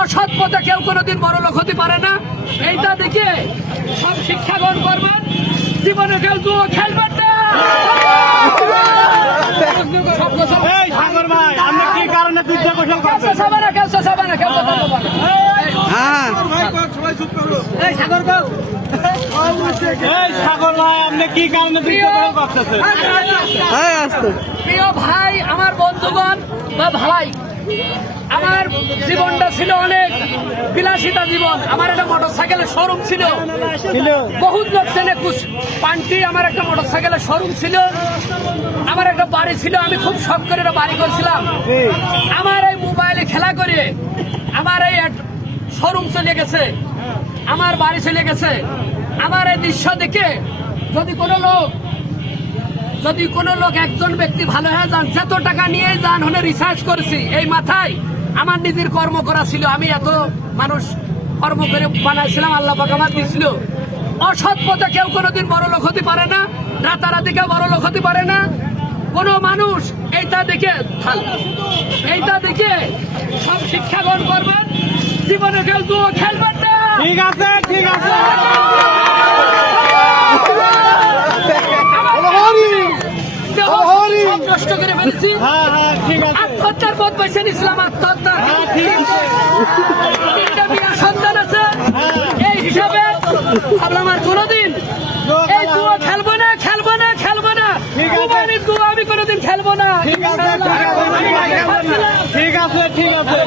অসৎ পথে কেউ কোনোদিন বড় লোক হতে পারে না। এইটা দেখে সব শিক্ষা গ্রহণ করবেন। জীবনে কেউ জুয়ো খেলবেন না। প্রিয় ভাই, আমার বন্ধুগণ বা ভাই, আমার জীবনটা ছিল অনেক বিলাসিতা জীবন। আমার একটা মোটরসাইকেলের শোরুম ছিল, বহুত লোক চেনে পান্টি। আমার একটা মোটরসাইকেলের শোরুম ছিল, আমার একটা বাড়ি ছিল। আমি খুব শখ করে একটা বাড়ি করছিলাম। আমার এই মোবাইলে খেলা করে আমার এই শোরুম চলে গেছে, আমার বাড়ি চলে গেছে। আমার এই দৃশ্য দেখে যদি কোনো লোক একজন ব্যক্তি ভালো হয়ে যান, যত টাকা নিয়ে যান হলে রিসার্চ করেছি এই মাথায় আমার নিজের কর্ম করা ছিল। আমি এত মানুষ কর্ম করে বানাইছিলাম, আল্লাহ পাক আমার দিয়েছিল। অসৎ পথে কেউ কোনোদিন বড় লোক হতে পারে না, রাতারাতি কেউ বড় লোক হতে পারে না। কোনো মানুষ এইটা দেখে সব শিক্ষা গ্রহণ করবেন। জীবনে কেউ জুয়ো খেলবেন না। ঠিক আছে, ঠিক আছে। নষ্ট করে ফেলেছি। আত্মহত্যার পথ বেছে নিয়েছিলাম, আত্মহত্যা। তিনটা বিয়ার সন্তান আছে। এই হিসাবে ভাবলাম আর কোনোদিন এই জুয়া খেলবো না। কুরবানির জুয়া আমি কোনোদিন খেলবো না। ঠিক আছে, ঠিক আছে।